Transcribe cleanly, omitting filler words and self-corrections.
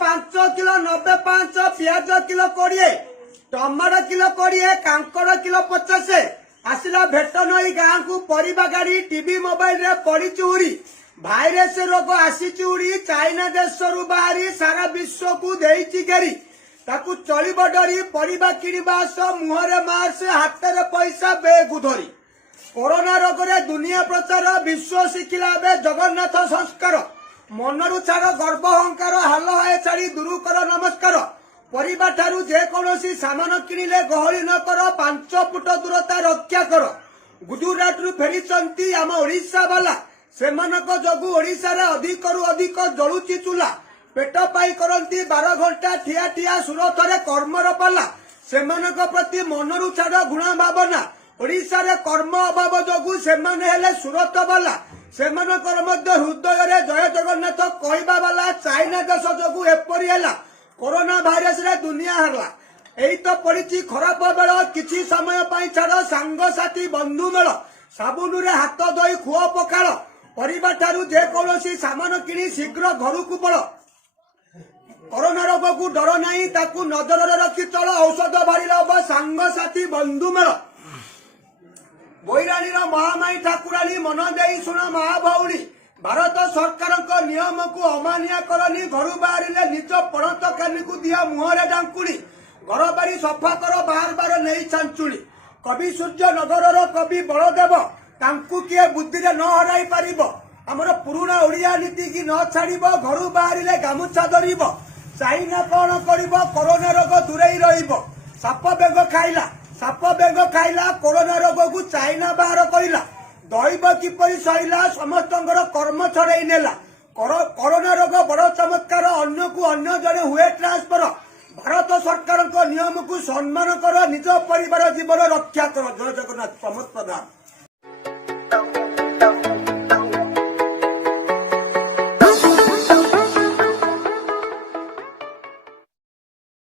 5 kilo 95 पियाज kilo 20 tomato kilo 20 कांकड़ kilo 50 आसला भेट नई गाँ को परिबा गाड़ी टीवी मोबाइल रे पड़ी चूरी भाइरस रोग आसी चूरी चाइना देश रु बाहरी सारा विश्व को देइची घेरी ताकू चलिब डरी परिबा किणवा मुहरे मास्क हाथ में पैसा बेग धरी कोरोना रोग रे दुनिया प्रचार विश्व शिखिला बे जगन्नाथ संस्कार मनरु छाड़ गर्भ अहंकार हाल हाय छाड़ी दूर कर नमस्कार परिबा ठारू जेकोसी सामान किणिले गहली न कर 5 फुट दूरता रक्षा कर गुजरात रु फेरी आम ओडिशा वाला सेमानक जोगु ओडिशा रे अधिक रु अधिक जलुची चूला पेट पाई करंती 12 घंटा ठिया ठिया सुरत रे कर्मर पाला सेमानक प्रति मनरु छाड़ गुणा भावना ओडिशा रे कर्म अभाव जोगु सेमाने हेले सुरत वाला सेमानकर मध्य हृदय रे जय जगन्नाथ कहवा वाला चाइना देश जोगु एपरी हेला कोरोना भाइरस रे दुनिया हरला एई तो पड़ी खराब बेल किछि समय पाई छाड़ सांग साथी बंधु मेल साबुन रे हाथ धोई खुआ पखाल परिबा ठारू जेकोसी सामान किणी शीघ्र घर को पड़ कोरोना रोग को डर नहीं ताकू नजर रखी चल औषध बाहर सांग साथी बंधु मेल बैराणी महामाई ठाकुराणी मन दे शुण महाभौणी भारत सरकार नियम को अमानिया करनी घर बाहर निज पणत कानी को दिया मुहरे डांकुणी घर बारी सफा कर बार बार नहीं छांचुणी कवि सूर्य नगर कवि बलदेव तांकु किए बुद्धि न हराई पारिबो हमर पुराना ओडिया नीति की न छाड़िबो घर बाहर गामुछा धरिबो चाइना कौन करिबो कोरोना रोग दूरेई रहिबो साप बेग खाइला कोरोना रोग को चाइना बाहर कइला दैव किपरि सहिला समस्त कर्म छड़ाई नेला कोरोना रोग बड़ चमत्कार अन्य को अन्य जड़े हुए ट्रांसफर भारत सरकार नियम को सम्मान कर निज परिवार जीवन रक्षा कर जय जगन्नाथ प्रमोद प्रधान।